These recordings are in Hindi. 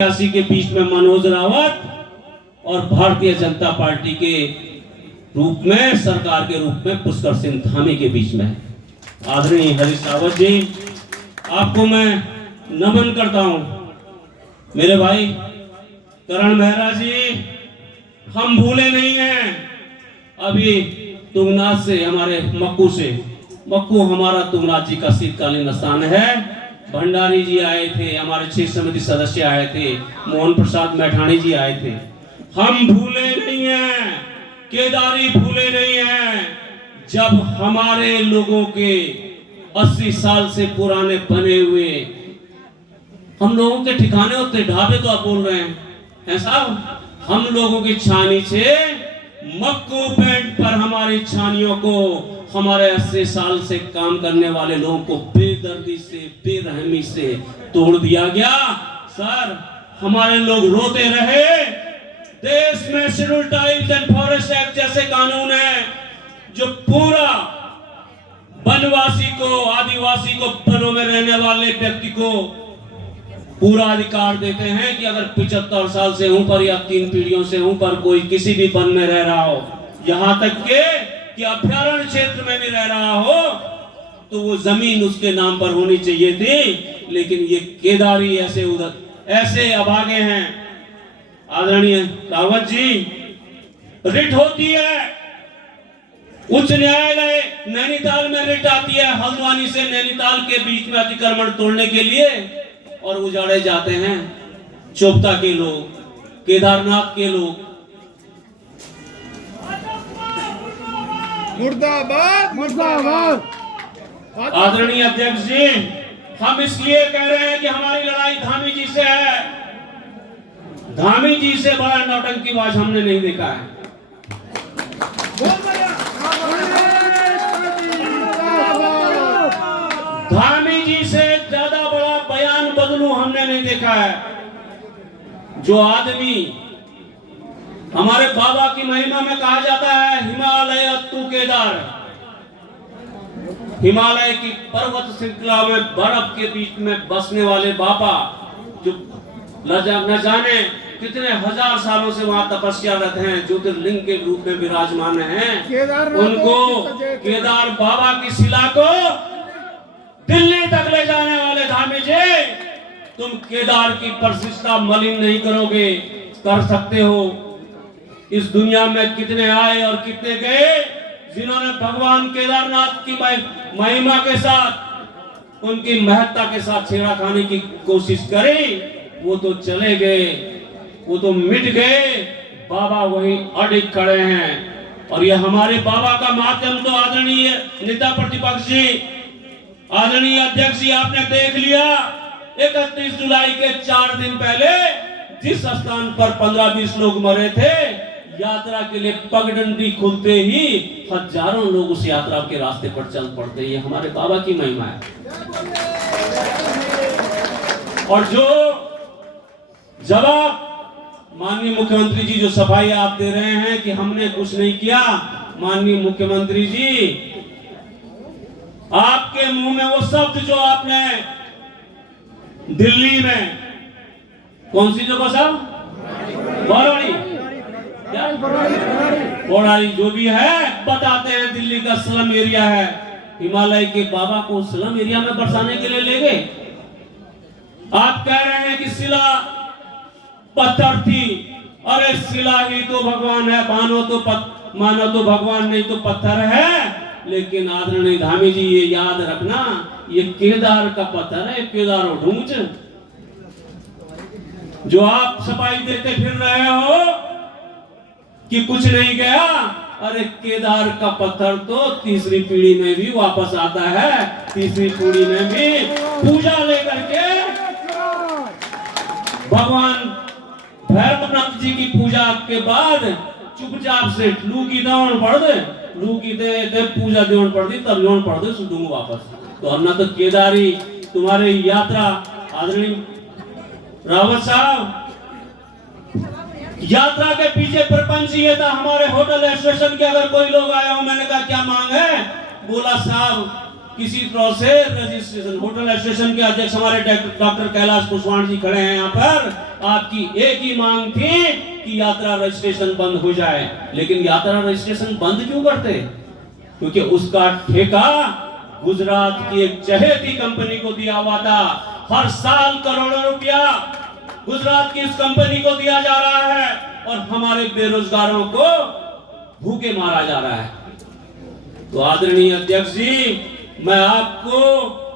प्रत्याशी के बीच में मनोज रावत और भारतीय जनता पार्टी के रूप में, सरकार के रूप में पुष्कर सिंह धामी के बीच में। आदरणीय हरीश रावत जी, आपको मैं नमन करता हूं। मेरे भाई करण मेहरा जी, हम भूले नहीं हैं। अभी तुंगनाथ से, हमारे मक्कू हमारा तुंगनाथ जी का शीतकालीन स्थान है। भंडारी जी आए थे, हमारे क्षेत्र समिति सदस्य आए थे, मोहन प्रसाद मैठाणी जी आए थे। हम भूले नहीं हैं, केदारी भूले नहीं हैं। जब हमारे लोगों के 80 साल से पुराने बने हुए हम लोगों के ठिकाने होते ढाबे, तो आप बोल रहे हैं ऐसा, हम लोगों की छानी से मक्कू पेंट पर हमारी छानियों को, हमारे 80 साल से काम करने वाले लोगों को बेदर्दी से, बेरहमी से तोड़ दिया गया। सर, हमारे लोग रोते रहे। देश में schedule tribes and forest act जैसे कानून है जो पूरा वनवासी को, आदिवासी को, वनों में रहने वाले व्यक्ति को पूरा अधिकार देते हैं कि अगर 75 साल से ऊपर या 3 पीढ़ियों से ऊपर कोई किसी भी वन में रह रहा हो, यहां तक के कि अभ्यारण्य क्षेत्र में भी रह रहा हो, तो वो जमीन उसके नाम पर होनी चाहिए थी। लेकिन ये केदारी ऐसे अभागे हैं। आदरणीय रावत जी, रिट होती है, उच्च न्यायालय नैनीताल में रिट आती है हल्द्वानी से नैनीताल के बीच में अतिक्रमण तोड़ने के लिए, और उजाड़े जाते हैं चोपता के लोग, केदारनाथ के लोग। मुर्दाबाद मुर्दाबाद। आदरणीय अध्यक्ष जी, हम इसलिए कह रहे हैं कि हमारी लड़ाई धामी जी से है। धामी जी से बड़ा नौटंकीबाज हमने नहीं देखा है। धामी जी से ज्यादा बड़ा बयान बदलू हमने नहीं देखा है। जो आदमी, हमारे बाबा की महिमा में कहा जाता है हिमालय अत्तु केदार, हिमालय की पर्वत श्रृंखला में बर्फ के बीच में बसने वाले बाबा, जो न जाने कितने हजार सालों से वहां तपस्यारत हैं, ज्योतिर्लिंग के रूप में विराजमान हैं, उनको, केदार बाबा की शिला को दिल्ली तक ले जाने वाले धामी जी, तुम केदार की प्रतिष्ठा मलिन नहीं करोगे। कर सकते हो। इस दुनिया में कितने आए और कितने गए जिन्होंने भगवान केदारनाथ की महिमा के साथ, उनकी महत्ता के साथ छेड़खानी की कोशिश करी, वो तो चले गए, वो तो मिट गए। बाबा वहीं अडिग खड़े हैं। और ये हमारे बाबा का माध्यम तो आदरणीय नेता प्रतिपक्ष जी, आदरणीय अध्यक्ष जी, आपने देख लिया 31 जुलाई के 4 दिन पहले जिस स्थान पर 15-20 लोग मरे थे, यात्रा के लिए पगडंडी खुलते ही हजारों लोग उस यात्रा के रास्ते पर चल पड़ते। ये हमारे बाबा की महिमा है। और जो जवाब माननीय मुख्यमंत्री जी, जो सफाई आप दे रहे हैं कि हमने कुछ नहीं किया, माननीय मुख्यमंत्री जी, आपके मुंह में वो शब्द जो आपने दिल्ली में, कौन सी जगह साहब, बौराड़ी, जो भी है, बताते हैं दिल्ली का स्लम एरिया है। हिमालय के बाबा को स्लम एरिया में बरसाने के लिए ले गए। आप कह रहे हैं कि शिला पत्थर थी। अरे शिला ही तो भगवान है, मानो तो भगवान नहीं तो पत्थर है। लेकिन आदरणीय धामी जी, ये याद रखना, ये केदार का पत्थर है, केदार ढूंढ जो आप सफाई देते फिर रहे हो कि कुछ नहीं गया। अरे केदार का पत्थर तो तीसरी पीढ़ी में भी वापस आता है। तीसरी पीढ़ी में भी पूजा लेकर के भगवान भैरवनाथ जी की पूजा के बाद चुपचाप से लू की दौड़ पड़ दे, लू की दे पूजा देवण पड़ दी, तब लोन पड़ दे सुधूंगा वापस। तो अन्ना तो केदारी तुम्हारी यात्रा। आदरणीय रावत साहब, यात्रा के पीछे प्रपंच ये था, हमारे होटल एसोसिएशन के अगर कोई लोग आया हो, मैंने कहा क्या मांग है, बोला साहब किसी तरह से रजिस्ट्रेशन, होटल एसोसिएशन के अध्यक्ष हमारे डॉक्टर कैलाश कुशवाहा जी खड़े हैं यहाँ पर। आपकी एक ही मांग थी कि यात्रा रजिस्ट्रेशन बंद हो जाए, लेकिन यात्रा रजिस्ट्रेशन बंद क्यों करते? क्योंकि उसका ठेका गुजरात की एक चहेती कंपनी को दिया हुआ था। हर साल करोड़ों रुपया गुजरात की उस कंपनी को दिया जा रहा है और हमारे बेरोजगारों को भूखे मारा जा रहा है। तो आदरणीय अध्यक्ष जी, मैं आपको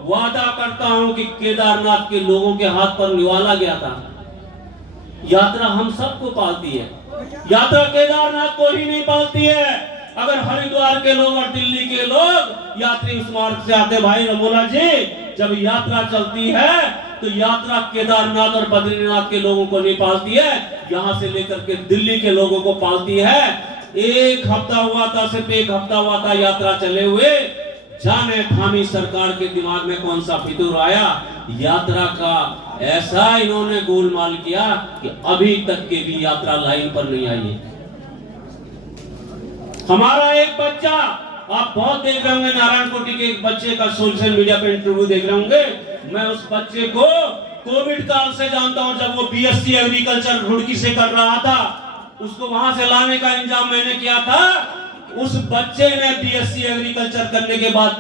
वादा करता हूं कि केदारनाथ के लोगों के हाथ पर निवाला गया था। यात्रा हम सबको पालती है, यात्रा केदारनाथ को ही नहीं पालती है। अगर हरिद्वार के लोग और दिल्ली के लोग यात्री उस मार्ग से आते, भाई रमोला जी, जब यात्रा चलती है तो यात्रा केदारनाथ और बद्रीनाथ के लोगों को नहीं पालती है, यहां से लेकर के दिल्ली के लोगों को पालती है। एक हफ्ता हुआ था, सिर्फ एक हफ्ता हुआ था यात्रा चले हुए, जाने थामी सरकार के दिमाग में कौन सा फितूर आया, यात्रा का ऐसा इन्होंने गोलमाल किया कि अभी तक के भी यात्रा लाइन पर नहीं आई है। हमारा एक बच्चा, आप बहुत देख रहे होंगे, नारायणकोटी के एक बच्चे का सोशल मीडिया पे इंटरव्यू देख रहे होंगे। मैं उस बच्चे को कोविड काल से जानता हूं, जब वो बीएससी एग्रीकल्चर रुड़की से कर रहा था, उसको वहां से लाने का इंतजाम मैंने किया था। उस बच्चे ने बीएससी एग्रीकल्चर करने के बाद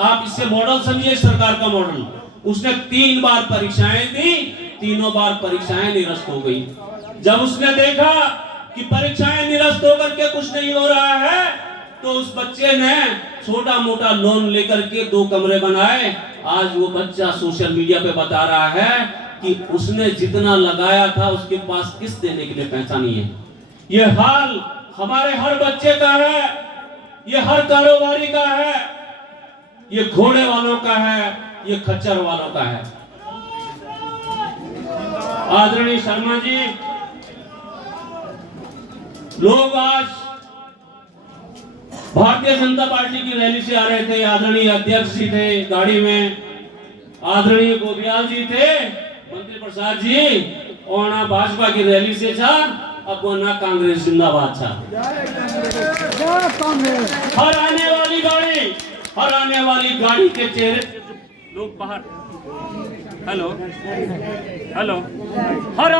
आप इससे मॉडल समझिए, सरकार का मॉडल, उसने 3 बार परीक्षाएं दी, तीनों बार परीक्षाएं निरस्त हो गई। जब उसने देखा कि परीक्षाएं निरस्त होकर के कुछ नहीं हो रहा है, तो उस बच्चे ने छोटा मोटा लोन लेकर के 2 कमरे बनाए। आज वो बच्चा सोशल मीडिया पे बता रहा है कि उसने जितना लगाया था उसके पास किस्त देने के लिए पैसा नहीं है। ये हाल हमारे हर बच्चे का है, ये हर कारोबारी का है, ये घोड़े वालों का है, ये खच्चर वालों का है। आदरणीय शर्मा जी, लोग आज भारतीय जनता पार्टी की रैली से आ रहे थे, आदरणीय अध्यक्ष जी थे गाड़ी में, आदरणीय गोबियाल जी थे, मंत्री प्रसाद जी, और ना भाजपा की रैली से था, अब वो ना कांग्रेस जिंदाबाद था। हर आने वाली गाड़ी के चेहरे लोग बाहर, हेलो, हर